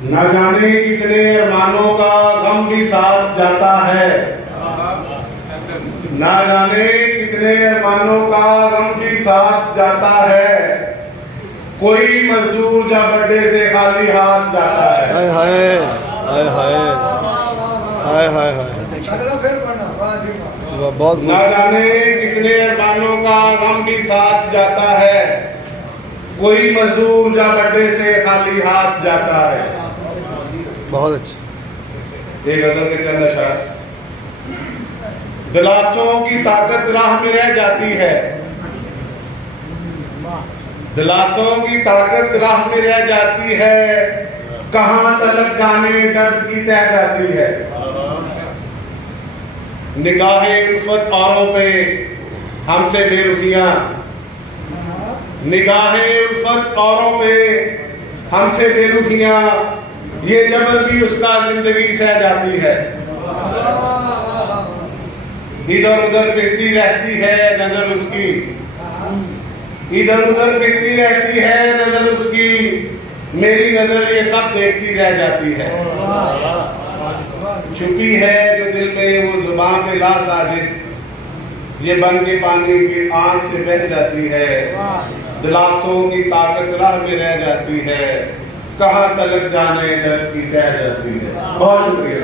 न जाने कितने अरमानों का गम भी साथ जाता है, न जाने कितने अरमानों का गम भी साथ जाता है। कोई मजदूर जब बर्थडे से खाली हाथ जाता है। हाय हाय हाय हाय हाय हाय हाय, बहुत न जाने कितने अरमानों का गम भी साथ जाता है। कोई मजदूर जब बर्थडे से खाली हाथ जाता है। बहुत अच्छा। एक गजल के चंद अशार। दिलासों की ताकत राह में रह जाती है, दिलासों की ताकत राह में रह जाती है। कहां तलक जाने दर्द की तह जाती है। निगाहे उल्फत औरों पे हमसे बेरुखियां, निगाहे उल्फत औरों पे हमसे बेरुखियां। ये जबर भी उसका जिंदगी सह जाती है। इधर उधर फिरती रहती है नजर उसकी, इधर उधर फिरती रहती है नजर उसकी। मेरी नजर ये सब देखती रह जाती है। छुपी है जो दिल में वो जुबान पे ला साजिद, ये बन के पानी की आंख से बह जाती है। दिलासों की ताकत राह में रह जाती है। कहां तलक जाने दर्द की तह जाती है। बहुत शुक्रिया।